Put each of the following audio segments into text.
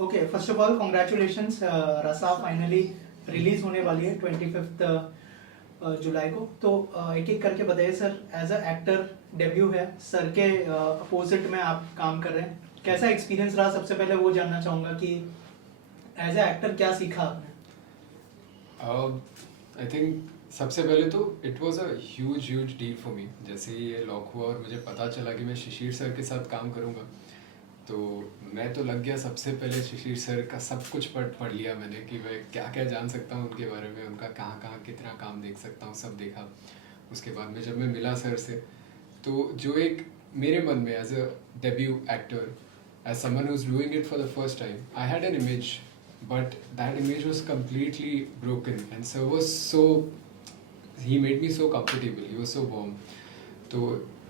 Okay, first of all congratulations, रसा finally release होने वाली है 25 जुलाई को। तो एक एक करके बताइए sir, as a actor debut है सर के अपोजिट में आप काम कर रहे हैं, कैसा एक्सपीरियंस रहा? सबसे पहले वो जानना चाहूँगा कि एज अ एक्टर क्या सीखा आपने? आई थिंक सबसे पहले तो it was a huge deal for me. जैसे ही ये लॉक हुआ और मुझे पता चला कि मैं शिशिर सर के साथ काम करूँगा, तो मैं तो लग गया। सबसे पहले शिशिर सर का सब कुछ पढ़ लिया मैंने कि मैं क्या क्या जान सकता हूँ उनके बारे में, उनका कहाँ कहाँ कितना काम देख सकता हूँ, सब देखा। उसके बाद में जब मैं मिला सर से, तो जो एक मेरे मन में as a debut actor, as someone who is doing it for the first time, I had an image, but that image was completely broken, and so was so, he made me so comfortable, he was so warm. तो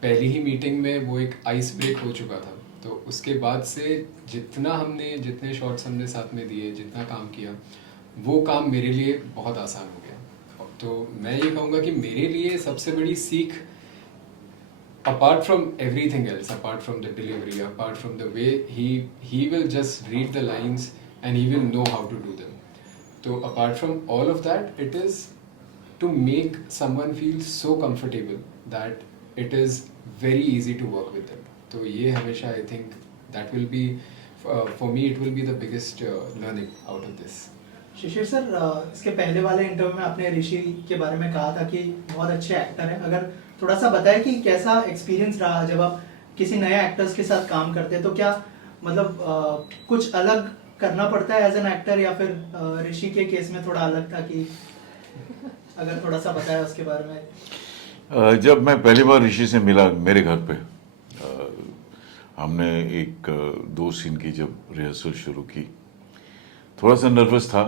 पहली ही meeting में वो एक ice break हो चुका था। तो उसके बाद से जितने शॉट्स हमने साथ में दिए, जितना काम किया, वो काम मेरे लिए बहुत आसान हो गया। तो मैं ये कहूँगा कि मेरे लिए सबसे बड़ी सीख, apart from everything else, apart from the delivery, apart from the way he will just read the lines and he will know how to do them. So apart from all of that, it is to make someone feel so comfortable that it is very easy to work with them. तो ये हमेशा I think that will be, for me it will be the biggest learning out of this. Shishir sir, इसके पहले वाले interview में आपने ऋषि के बारे में कहा था कि बहुत अच्छे एक्टर हैं। अगर थोड़ा सा बताएं कि कैसा एक्सपीरियंस रहा जब आप किसी नए एक्टर्स के साथ काम करते हैं, तो क्या मतलब कुछ अलग करना पड़ता है एज एन एक्टर, या फिर ऋषि के केस में थोड़ा अलग था? कि अगर थोड़ा सा बताया उसके बारे में। जब मैं पहली बार ऋषि से मिला मेरे घर पे, हमने एक दो सीन की जब रिहर्सल शुरू की, थोड़ा सा नर्वस था।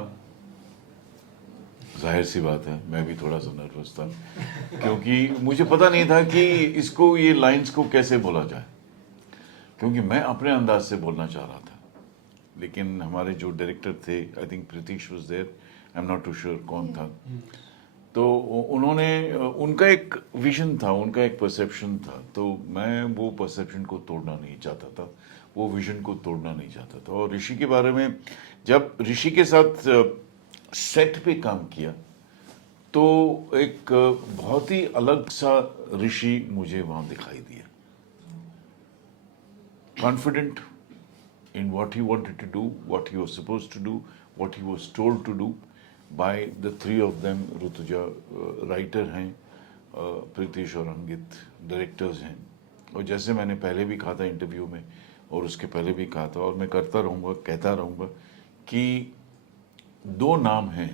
जाहिर सी बात है, मैं भी थोड़ा सा नर्वस था, क्योंकि मुझे पता नहीं था कि इसको, ये लाइंस को कैसे बोला जाए, क्योंकि मैं अपने अंदाज से बोलना चाह रहा था। लेकिन हमारे जो डायरेक्टर थे, I think Pritish was there, I am not too sure कौन था, तो उन्होंने, उनका एक विजन था, उनका एक परसेप्शन था, तो मैं वो परसेप्शन को तोड़ना नहीं चाहता था, वो विजन को तोड़ना नहीं चाहता था। और ऋषि के बारे में, जब ऋषि के साथ सेट पे काम किया, तो एक बहुत ही अलग सा ऋषि मुझे वहाँ दिखाई दिया। Confident in what he wanted to do, what he was supposed to do, what he was told to do by the three of them. Rutuja writer हैं, प्रीतिश और अंकित डायरेक्टर्स हैं। और जैसे मैंने पहले भी कहा था इंटरव्यू में, और उसके पहले भी कहा था, और मैं करता रहूँगा, कहता रहूँगा कि दो नाम हैं,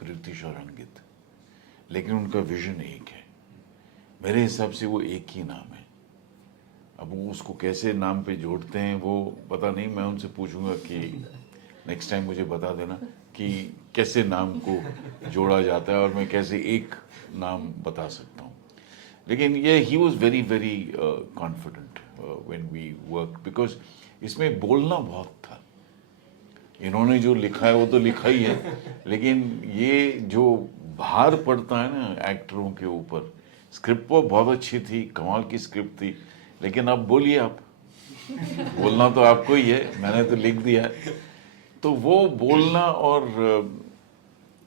प्रीतिश और अंकित, लेकिन उनका विजन एक है। मेरे हिसाब से वो एक ही नाम है। अब वो उसको कैसे नाम पे जोड़ते हैं वो पता नहीं, मैं उनसे पूछूंगा कि नेक्स्ट टाइम मुझे बता देना कि कैसे नाम को जोड़ा जाता है और मैं कैसे एक नाम बता सकता हूँ। लेकिन ये he was very very confident when we work, because इसमें बोलना बहुत था। इन्होंने जो लिखा है वो तो लिखा ही है, लेकिन ये जो भार पड़ता है ना एक्टरों के ऊपर, स्क्रिप्ट वो बहुत अच्छी थी, कमाल की स्क्रिप्ट थी, लेकिन अब बोलिए आप, बोलना तो आपको ही है, मैंने तो लिख दिया है। तो वो बोलना और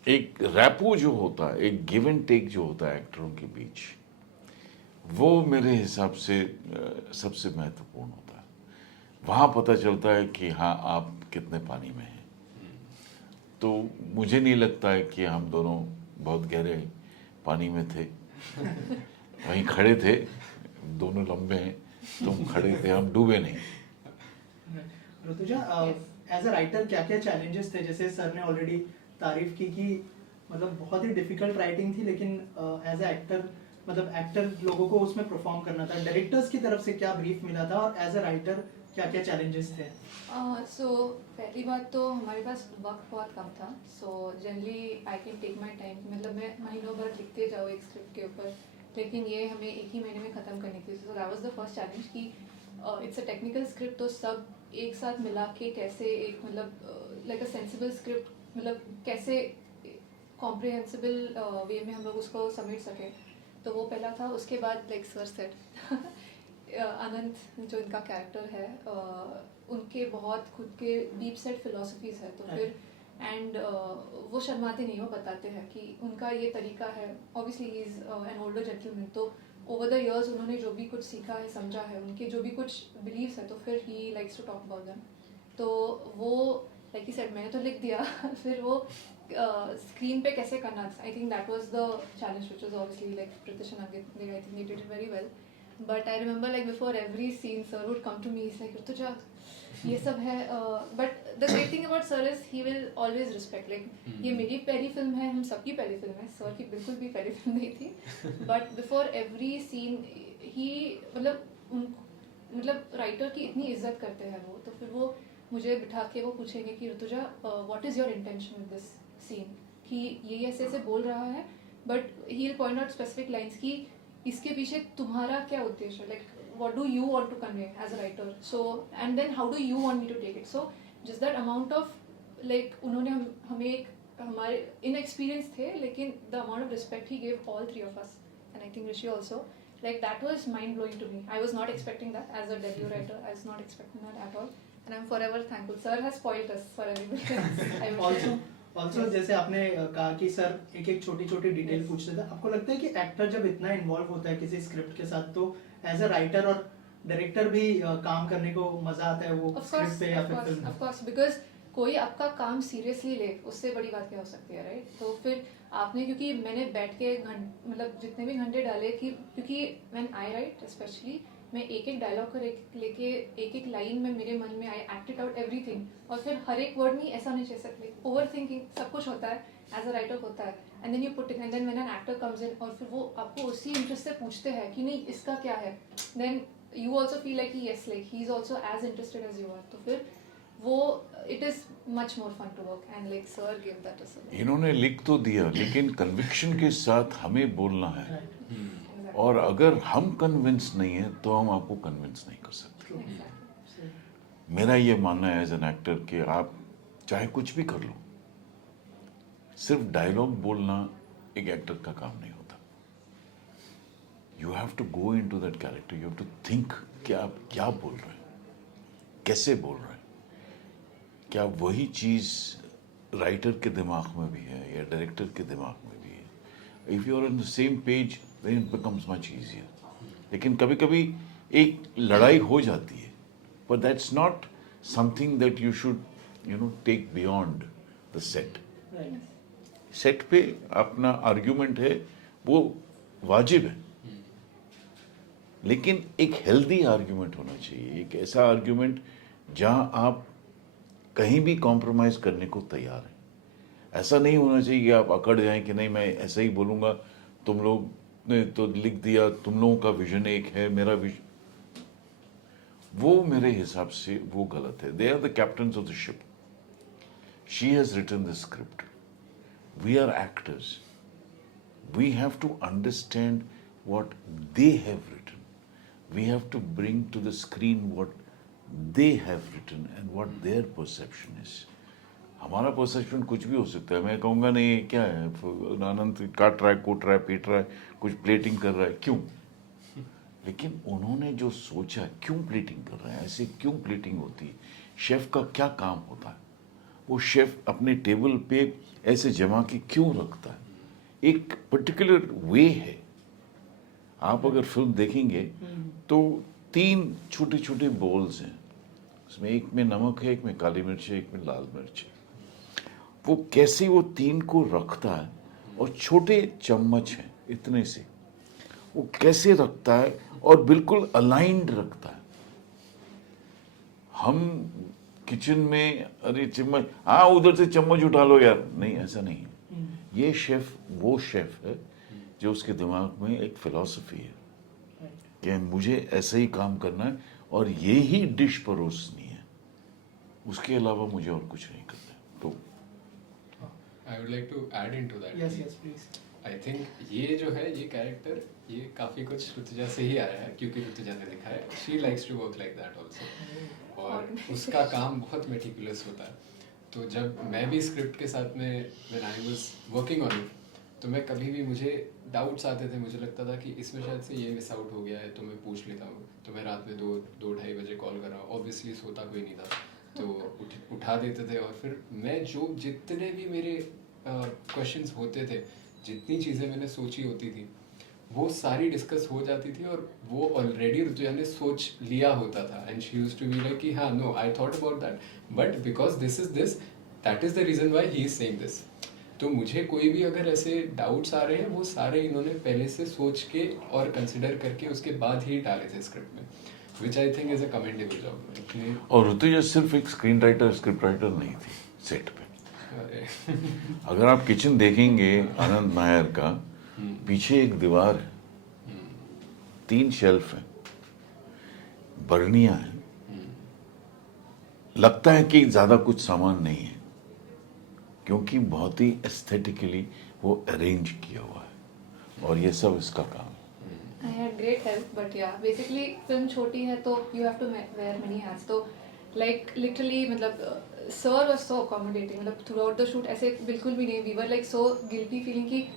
एक रैपो जो होता है, एक गिव एंड टेक जो होता है एक्टरों के बीच, वो मेरे हिसाब से सबसे महत्वपूर्ण होता है। वहाँ पता चलता है कि हाँ आप कितने पानी में हैं। तो मुझे नहीं लगता है कि हम दोनों बहुत गहरे पानी में थे, वहीं खड़े थे, दोनों लंबे हैं, तुम खड़े थे, हम डूबे नहीं। ऋतुजा, एज अ राइटर क्या क्या चैलेंजेस थे? जैसे सर ने ऑलरेडी तारीफ की कि मतलब बहुत ही डिफिकल्ट राइटिंग थी, लेकिन एज अ एक्टर, मतलब एक्टर लोगों को उसमें परफॉर्म करना था। डायरेक्टर्स की तरफ से क्या ब्रीफ मिला था, और एज अ राइटर क्या क्या चैलेंजेस थे? सो पहली बात तो हमारे पास वक्त बहुत कम था। So generally I can take my time, मतलब मैं महीनों भर लिखते जाओ एक स्क्रिप्ट के ऊपर, लेकिन ये हमें एक ही महीने में ख़त्म करनी थी। So that was the first challenge कि इट्स अ टेक्निकल स्क्रिप्ट, तो सब एक साथ मिला के कैसे एक मतलब लाइक अ सेंसिबल स्क्रिप्ट, मतलब कैसे कॉम्प्रिहेंसिबल वे में हम लोग उसको सबमिट सकें। तो वो पहला था। उसके बाद लाइक सर सेट अनंत जो इनका कैरेक्टर है उनके बहुत खुद के डीप सेट फिलोसफीज है, तो फिर एंड वो शर्माते नहीं, वो बताते हैं कि उनका ये तरीका है। Obviously he is an older gentleman, तो ओवर द इयर्स उन्होंने जो भी कुछ सीखा है, समझा है, उनके जो भी कुछ बिलीव्स है, तो फिर he likes to talk about them. तो वो लाइक ही सेड, मैंने तो लिख दिया फिर वो स्क्रीन पे कैसे करना, I think that was the challenge which was obviously like Pritish and Ankit, I think they did it very well. But I remember like before every scene sir would come to me, is like Rituja ये सब है, but the great thing about sir is he will always respect, like ये मेरी पहली film है, हम सबकी पहली फिल्म है, सर की बिल्कुल भी पहली फिल्म नहीं थी, बट बिफोर एवरी सीन ही मतलब राइटर की इतनी इज्जत करते हैं वो, तो फिर वो मुझे बिठा के वो पूछेंगे कि Rituja what is your intention with this scene, कि ये ऐसे ऐसे बोल रहा है, but he will point out specific lines कि इसके पीछे तुम्हारा क्या उद्देश्य है, like what do you want to convey as a writer, so and then how do you want me to take it, so just that amount of like उन्होंने हमें एक हमारे inexperienced थे, लेकिन the amount of respect he gave all three of us, and I think Rishi also, like that was mind blowing to me. I was not expecting that as a debut writer, I was not expecting that at all, and I'm forever thankful. Sir has spoiled us for everybody else, I would say. Also जैसे आपने कहा कि sir एक एक छोटी छोटी detail पूछते थे, आपको लगता है कि एक्टर जब इतना इन्वॉल्व होता है किसी स्क्रिप्ट के साथ, तो एज अ राइटर और डायरेक्टर भी काम करने को मजा आता है वो स्क्रिप्ट पे या फिर फिल्म में? ऑफ कोर्स, बिकॉज कोई आपका काम सीरियसली ले, उससे बड़ी बात क्या हो सकती है, राइट? तो फिर आपने, क्योंकि मैंने बैठ के मतलब जितने भी घंटे डाले, कि क्योंकि व्हेन आई राइट स्पेशली, मैं एक एक डायलॉग को लेके एक एक लाइन में मेरे मन में आई एक्टेड आउट एवरीथिंग, और फिर हर एक वर्ड नहीं ऐसा नहीं चल सकते, ओवर थिंकिंग सब कुछ होता है, एज अ राइटर होता है, and then you put it, and then when an actor comes in और फिर वो आपको उसी इंटरेस्ट से पूछते हैं कि नहीं इसका क्या है, then you also feel like yes, like he's also as interested as you are, तो फिर वो it is much more fun to work, and like sir gave that as well. इन्होंने लिख तो दिया, लेकिन कन्विक्शन के साथ हमें बोलना है, Exactly. और अगर हम कन्विंस नहीं है तो हम आपको कन्विंस नहीं कर सकते। Exactly. मेरा ये मानना है एज एन एक्टर कि आप चाहे कुछ भी कर लो, सिर्फ डायलॉग बोलना एक एक्टर का काम नहीं होता। You have to go into that character, you have to think कि आप क्या बोल रहे हैं, कैसे बोल रहे हैं, क्या वही चीज़ राइटर के दिमाग में भी है या डायरेक्टर के दिमाग में भी है। If you are on the same page then it becomes much easier. लेकिन कभी कभी एक लड़ाई हो जाती है, but that's not something that you should take beyond the set. Right. Set पे अपना आर्ग्यूमेंट है, वो वाजिब है, लेकिन एक हेल्दी आर्ग्यूमेंट होना चाहिए, एक ऐसा आर्ग्यूमेंट जहां आप कहीं भी कॉम्प्रोमाइज करने को तैयार हैं। ऐसा नहीं होना चाहिए कि आप अकड़ जाएं कि नहीं मैं ऐसा ही बोलूँगा, तुम लोग ने तो लिख दिया, तुम लोगों का विजन एक है, मेरा विजन, वो मेरे हिसाब से वो गलत है। They are the captains of the ship, she has written the script, we are actors, we have to understand what they have written. We have to bring to the screen what they have written and what their perception is. हमारा perception कुछ भी हो सकता है। मैं कहूँगा नहीं क्या है, आनंद काट रहा है, कोट रहा है, पीट रहा है, कुछ प्लेटिंग कर रहा है, क्यों? लेकिन उन्होंने जो सोचा, क्यों प्लेटिंग कर रहा है, ऐसे क्यों प्लेटिंग होती है, शेफ का क्या काम होता है, वो शेफ अपने टेबल पे ऐसे जमा के क्यों रखता है, एक पर्टिकुलर वे है। आप अगर फिल्म देखेंगे तो 3 छोटे छोटे बॉल्स हैं, उसमें एक में नमक है, एक में काली मिर्च है, एक में लाल मिर्च है। वो कैसे वो 3 को रखता है, और छोटे चम्मच हैं इतने से, वो कैसे रखता है और बिल्कुल अलाइंड रखता है। हम किचन में अरे चम्मच, हाँ उधर से चम्मच उठा लो यार, नहीं ऐसा नहीं है। ये शेफ वो शेफ है जो उसके दिमाग में एक फिलॉसफी है कि मुझे ऐसे ही काम करना है और ये ही डिश परोसनी है, उसके अलावा मुझे और कुछ नहीं करना है। तो I would like to add into that. Yes yes please. I think ये जो है, ये कैरेक्टर ये काफ़ी कुछ ऋतुजा से ही आया है, क्योंकि ऋतुजा ने लिखा है, she likes to work like that also, और उसका काम बहुत मेटिकुलस होता है। तो जब मैं भी स्क्रिप्ट के साथ में when I was working on it, तो मैं कभी भी मुझे डाउट्स आते थे, मुझे लगता था कि इसमें शायद से ये मिस आउट हो गया है, तो मैं पूछ लेता हूँ। तो मैं रात में 2-2:30 बजे कॉल कर रहा हूँ, ऑब्वियसली सोता कोई नहीं था, तो उठा देते थे। और फिर मैं जो जितने भी मेरे क्वेश्चंस होते थे, जितनी चीज़ें मैंने सोची होती थी, वो सारी डिस्कस हो जाती थी, और वो ऑलरेडी ऋतुजा ने सोच लिया होता था। And she used to be like कि हाँ, no, I thought about that, but because this is this, that is the reason why he is saying this. तो मुझे कोई भी अगर ऐसे डाउट्स आ रहे हैं, वो सारे इन्होंने पहले से सोच के और कंसिडर करके उसके बाद ही डाले थे स्क्रिप्ट में, which I think is a commendable job. और ऋतुजा सिर्फ एक स्क्रीन राइटर स्क्रिप्ट राइटर नहीं थी सेट पे। अगर आप किचन देखेंगे आनंद नायर का, पीछे एक दीवार है, 3 शेल्फ है, बर्नियां हैं, लगता है कि ज्यादा कुछ सामान नहीं है, क्योंकि बहुत ही एस्थेटिकली वो अरेंज किया हुआ है, और ये सब इसका काम है। I had great help, but yeah, basically film छोटी है तो you have to wear many hats. तो like literally मतलब sir was so accommodating, मतलब throughout the shoot ऐसे बिल्कुल भी नहीं, we were like so guilty feeling कि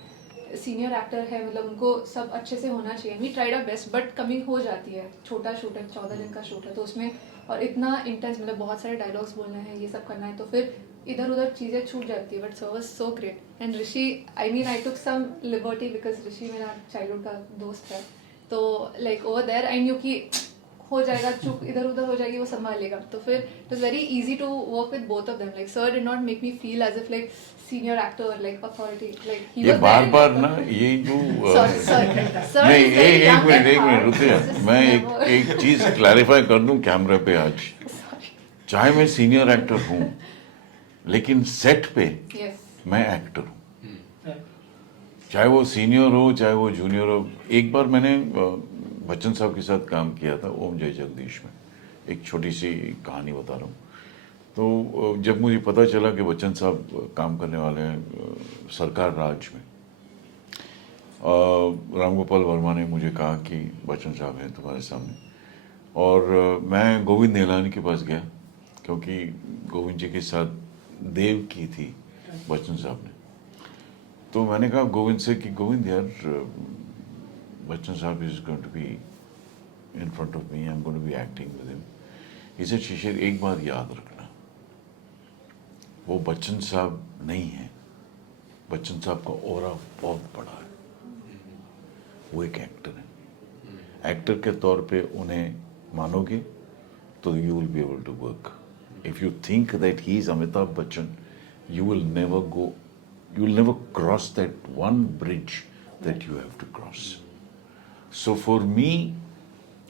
सीनियर एक्टर है, मतलब उनको सब अच्छे से होना चाहिए। We tried our best, but कमी हो जाती है, छोटा शूट है, 14 दिन का शूट है, तो उसमें और इतना इंटेंस, मतलब बहुत सारे डायलॉग्स बोलना है, ये सब करना है, तो फिर इधर उधर चीज़ें छूट जाती है। But sir was so great. And Rishi, I mean I took some liberty because Rishi मेरा चाइल्डहुड का दोस्त है, तो like over there I knew कि हो जाएगा, चुप इधर उधर हो जाएगी, वो संभालेगा। तो फिर it was very easy to work with both of them. Like sir did not make me feel as if like senior actor, like authority, like he ये वाज बार बार ना ये जो सर नहीं, एक मिनट रुकिए, मैं एक चीज क्लैरिफाई कर दूं कैमरे पे आज। चाहे मैं सीनियर एक्टर हूं, लेकिन सेट पे यस, मैं एक्टर हूं, चाहे वो सीनियर हो चाहे वो जूनियर हो। एक बार मैंने बच्चन साहब के साथ काम किया था ओम जय जगदीश में, एक छोटी सी कहानी बता रहा हूँ। तो जब मुझे पता चला कि बच्चन साहब काम करने वाले हैं सरकार राज में, राम गोपाल वर्मा ने मुझे कहा कि बच्चन साहब हैं तुम्हारे सामने, और मैं गोविंद निहलानी के पास गया, क्योंकि गोविंद जी के साथ देव की थी बच्चन साहब ने। तो मैंने कहा गोविंद से कि गोविंद यार, Bachchan sahab is going to be in front of me, I am going to be acting with him. He said Shishir, एक बात याद रखना, वो बच्चन साहब नहीं है, बच्चन साहब का ऑरा बहुत बड़ा है, वो एक एक्टर है। एक्टर के तौर पे उन्हें मानोगे तो you will be able to work. If you think that he is Amitabh Bachchan, you will never go, you will never cross that one bridge that you have to cross. So for me,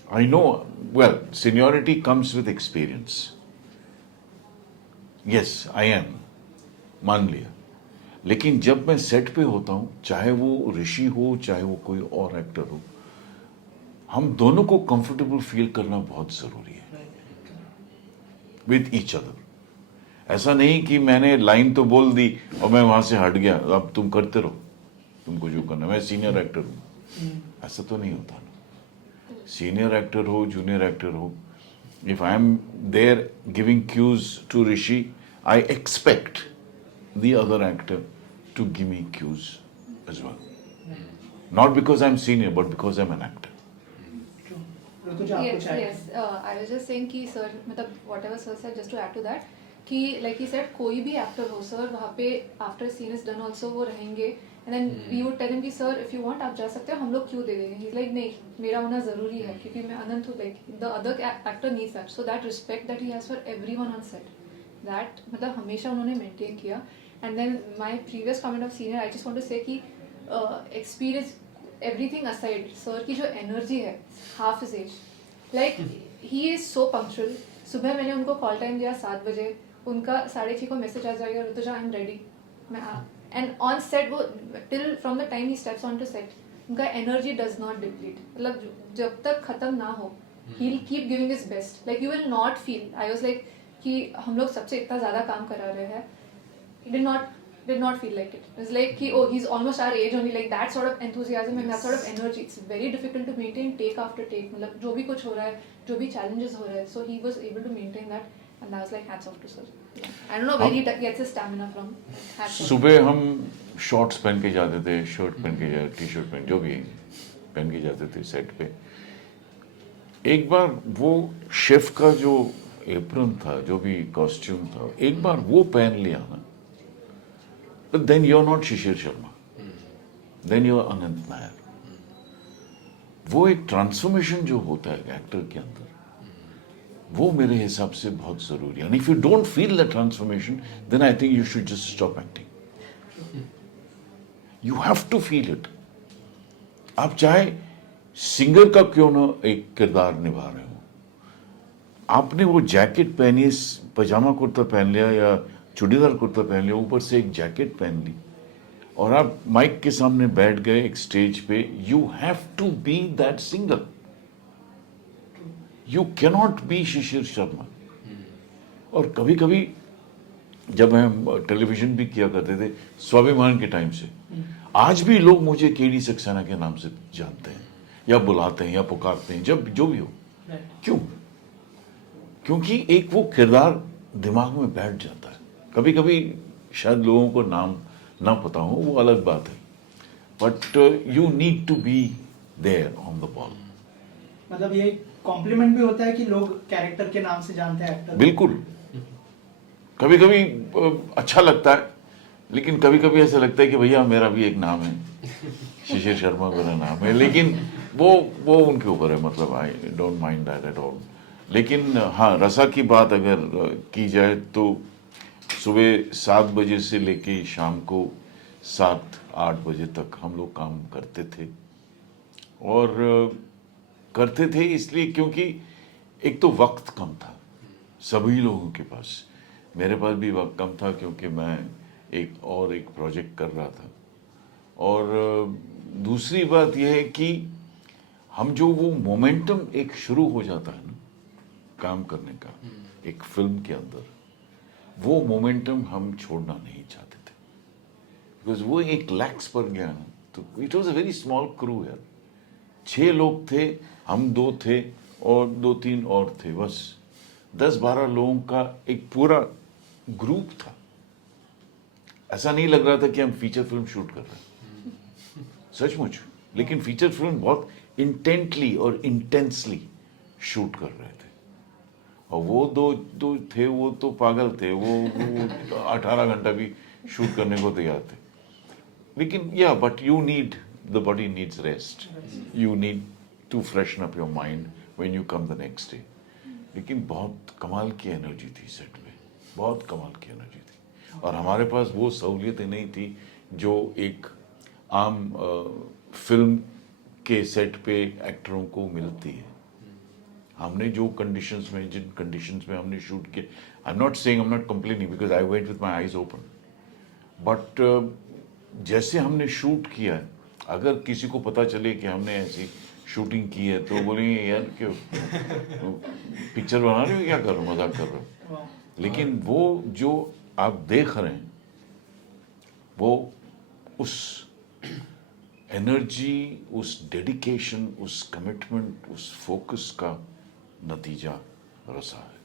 I know, well, seniority comes with experience. Yes, I am, मान लिया, लेकिन जब मैं set पे होता हूँ, चाहे वो ऋषि हो चाहे वो कोई और एक्टर हो, हम दोनों को कंफर्टेबल फील करना बहुत जरूरी है विद ईच अदर। ऐसा नहीं कि मैंने लाइन तो बोल दी और मैं वहां से हट गया, अब तुम करते रहो, तुमको जो करना, मैं सीनियर एक्टर हूँ, ऐसा तो नहीं होता ना। सीनियर एक्टर हो जूनियर एक्टर हो, if I am there giving cues to Rishi, I expect the other actor to give me cues as well, not because I am senior but because I am an actor. Rituja, आप कुछ yes, I was just saying कि sir, मतलब whatever sir said, just to add to that, कि like he said, कोई भी actor हो sir, वहाँ पे after scene is done also वो रहेंगे, and then we would tell him कि सर इफ यू वांट आप जा सकते हो, हम लोग क्यों दे देंगे। ही इज लाइक नहीं, मेरा होना जरूरी है, क्योंकि मैं अनंत हूँ, like the other actor needs that, so that respect that he has for everyone on set, that मतलब हमेशा उन्होंने मेंटेन किया। And then my previous comment of senior, I just want to say कि एक्सपीरियंस एवरीथिंग असाइड, सर की जो energy है, half his age, like he is so punctual. सुबह मैंने उनको कॉल टाइम दिया 7 बजे, उनका 6:30 को मैसेज आ जाएगा, ऋतुजा आई एम रेडी, मैं एंड ऑन सेट वो till from the time he steps on to set, उनका एनर्जी डज नॉट डिप्लीट, मतलब जब तक खत्म ना हो, he will keep giving his best, like you will not feel, I was like कि हम लोग सबसे इतना ज़्यादा काम करा रहे हैं, did not feel like it. It's like कि oh he's almost our age only, like that sort of enthusiasm and that sort of energy, it's very difficult to maintain take after take, मतलब जो भी कुछ हो रहा है, जो भी challenges हो रहे हैं, so he was able to maintain that, and I was like hats off to sir. I don't know where he gets his stamina from. Hats off. सुबह हम शॉर्ट्स पहन के जाते थे, शर्ट पहन के जाते, टी शर्ट पहन, जो भी पहन के जाते थे सेट पे। एक बार वो शेफ का जो एप्रन था, जो भी कॉस्ट्यूम था, एक बार वो पहन लिया ना, but then you're not Shishir Sharma, then you're अनंत नायर। वो एक ट्रांसफॉर्मेशन जो होता है एक्टर के अंदर, वो मेरे हिसाब से बहुत जरूरी है। And if you don't feel the transformation, then I think you should just stop acting. You have to feel it. आप चाहे सिंगर का क्यों ना एक किरदार निभा रहे हो, आपने वो जैकेट पहनी, पजामा कुर्ता पहन लिया या चूड़ीदार कुर्ता पहन लिया, ऊपर से एक जैकेट पहन ली, और आप माइक के सामने बैठ गए एक स्टेज पे, you have to be that singer. You cannot be Shishir Sharma. और कभी कभी जब हम टेलीविजन भी किया करते थे स्वाभिमान के टाइम से, आज भी लोग मुझे केडी सक्सेना के नाम से जानते हैं या बुलाते हैं या पुकारते हैं, जब जो भी हो। क्यों? क्योंकि एक वो किरदार दिमाग में बैठ जाता है। कभी कभी शायद लोगों को नाम ना पता हो, वो अलग बात है, but you need to be there on the ball. मतलब ये कॉम्प्लीमेंट भी होता है कि लोग कैरेक्टर के नाम से जानते हैं एक्टर। बिल्कुल। कभी कभी अच्छा लगता है, लेकिन कभी कभी ऐसा लगता है कि भैया मेरा भी एक नाम है, शिशिर शर्मा मेरा नाम है, लेकिन वो उनके ऊपर है, मतलब I don't mind that at all. लेकिन हाँ, रसा की बात अगर की जाए तो सुबह 7 बजे से लेके शाम को 7-8 बजे तक हम लोग काम करते थे। और करते थे इसलिए क्योंकि एक तो वक्त कम था सभी लोगों के पास, मेरे पास भी वक्त कम था क्योंकि मैं एक प्रोजेक्ट कर रहा था। और दूसरी बात यह है कि हम जो वो मोमेंटम एक शुरू हो जाता है ना काम करने का एक फिल्म के अंदर, वो मोमेंटम हम छोड़ना नहीं चाहते थे, बिकॉज वो एक लैक्स पर गया ना, तो it was a very small crew यार। 6 लोग थे, हम 2 थे और 2-3 और थे, बस 10-12 लोगों का एक पूरा ग्रुप था। ऐसा नहीं लग रहा था कि हम फीचर फिल्म शूट कर रहे हैं, सचमुच। लेकिन फीचर फिल्म बहुत इंटेंटली और इंटेंसली शूट कर रहे थे। और वो दो थे, वो तो पागल थे, वो 18 घंटा भी शूट करने को तैयार थे। लेकिन या but you need, the body needs rest, you need to freshen up your mind when you come the next day. लेकिन बहुत कमाल की एनर्जी थी सेट पे, बहुत कमाल की एनर्जी थी। और हमारे पास वो सहूलियतें नहीं थी जो एक आम फिल्म के सेट पे एक्टरों को मिलती है। हमने जो कंडीशंस में, जिन कंडीशंस में हमने शूट किया, आई am not saying, I am not complaining because I went with my eyes open, but जैसे हमने शूट किया है, अगर किसी को पता चले कि हमने ऐसी शूटिंग की है तो बोलेंगे यार क्यों पिक्चर बना रहे हो, क्या कर रहे हो, मजाक कर रहे हो। लेकिन वो जो आप देख रहे हैं, वो उस एनर्जी, उस डेडिकेशन, उस कमिटमेंट, उस फोकस का नतीजा रसा है।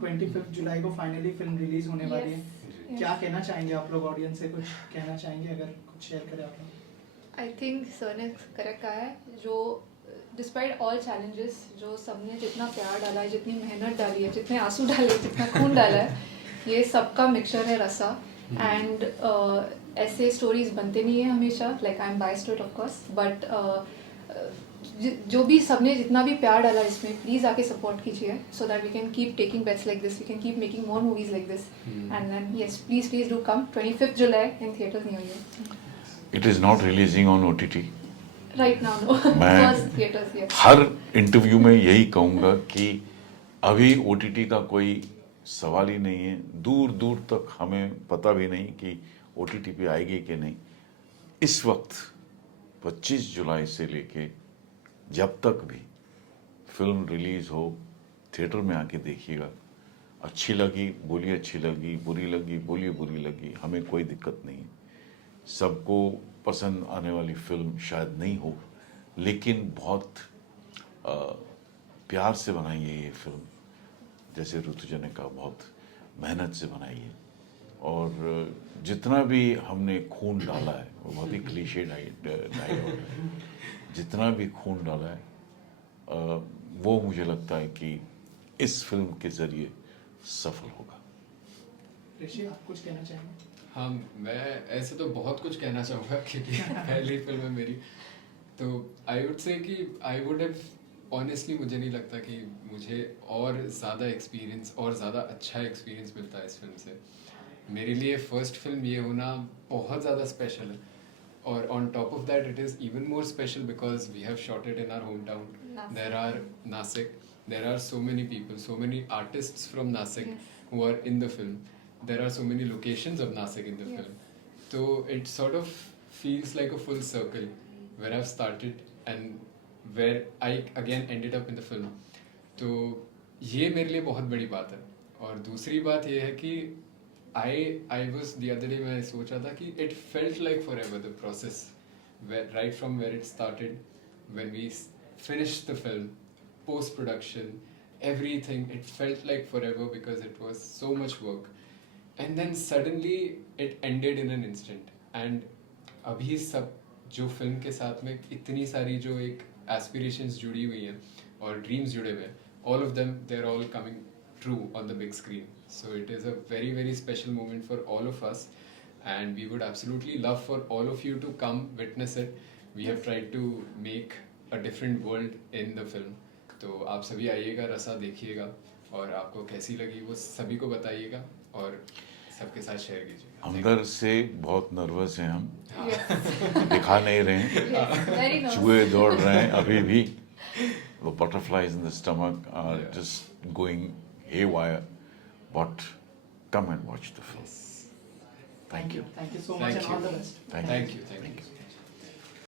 25 जुलाई को फाइनली फिल्म रिलीज होने वाली है। Yes. क्या कहना चाहेंगे आप लोग ऑडियंस से, कुछ कहना चाहेंगे अगर कुछ शेयर करें आप लोग? आई थिंक सर ने करेक्ट कहा है, जो डिस्पाइट ऑल चैलेंजेस, जो सबने जितना प्यार डाला है, जितनी मेहनत डाली है, जितने आंसू डाले, जितना खून डाला है, ये सबका मिक्सचर है रसा। एंड ऐसे स्टोरीज बनते नहीं है हमेशा, like I am biased to it of course, but जो भी सबने जितना भी प्यार डाला इसमें, प्लीज आके सपोर्ट कीजिए, so that we can keep taking bets like this, we can keep making more movies like this. And then yes, please do come 25 July in theatres near you. It is not releasing on OTT। Right now no, मैं first theatres, yes. हर interview में यही कहूँगा कि अभी OTT का कोई सवाल ही नहीं है। दूर दूर तक हमें पता भी नहीं कि OTT पे आएगी कि नहीं। इस वक्त 25 जुलाई से लेके जब तक भी फिल्म रिलीज हो, थिएटर में आके देखिएगा। अच्छी लगी बोलिए अच्छी लगी, बुरी लगी बोलिए बुरी लगी, हमें कोई दिक्कत नहीं है। सबको पसंद आने वाली फिल्म शायद नहीं हो, लेकिन बहुत प्यार से बनाई है ये फिल्म। जैसे ऋतुजा ने कहा बहुत मेहनत से बनाई है और जितना भी हमने खून डाला है वो बहुत ही क्लीशे डायलॉग है, जितना भी खून डाला है वो मुझे लगता है कि इस फिल्म के ज़रिए सफल होगा। ऋषि आप कुछ कहना चाहेंगे? हाँ, मैं ऐसे तो बहुत कुछ कहना चाहूँगा क्योंकि पहली फिल्म है मेरी, तो आई वुड से कि आई वुड हैव ऑनेस्टली, मुझे नहीं लगता कि मुझे और ज़्यादा एक्सपीरियंस और ज़्यादा अच्छा एक्सपीरियंस मिलता है इस फिल्म से। मेरे लिए फर्स्ट फिल्म ये होना बहुत ज़्यादा स्पेशल है, और on top of that it is even more special because we have shot it in our home town. Nasik. There are Nasik, there are so many people, so many artists from Nasik Yes. who are in the film. There are so many locations of Nasik in the Yes. film. So it sort of feels like a full circle where I've started and where I again ended up in the film. तो ये मेरे लिए बहुत बड़ी बात है। और दूसरी बात ये है कि I was the other day मैं सोच रहा था कि it felt like forever the process, right from where it started, when we finished the film, post production, everything, it felt like forever because it was so much work, and then suddenly it ended in an instant. And अभी सब जो film के साथ में इतनी सारी जो एक एस्पिरेशंस जुड़ी हुई हैं और ड्रीम्स जुड़े हुए हैं, all of them, they're all coming true on the big screen. So it is a very very special moment for all of us, and we would absolutely love for all of you to come witness it. We have tried to make a different world in the film. तो आप सभी आइएगा, रसा देखिएगा, और आपको कैसी लगी वो सभी को बताइएगा और सबके साथ शेयर कीजिएगा। अंदर से बहुत नर्वस हैं हम, Yes. दिखा नहीं रहे हैं, Yes. Very nice. चूहे दौड़ रहे हैं अभी भी, the butterflies in the stomach are Yeah. just going haywire, but come and watch the film. Thank you. Thank you so much Thank and all you. the best. Thank you. Thank you.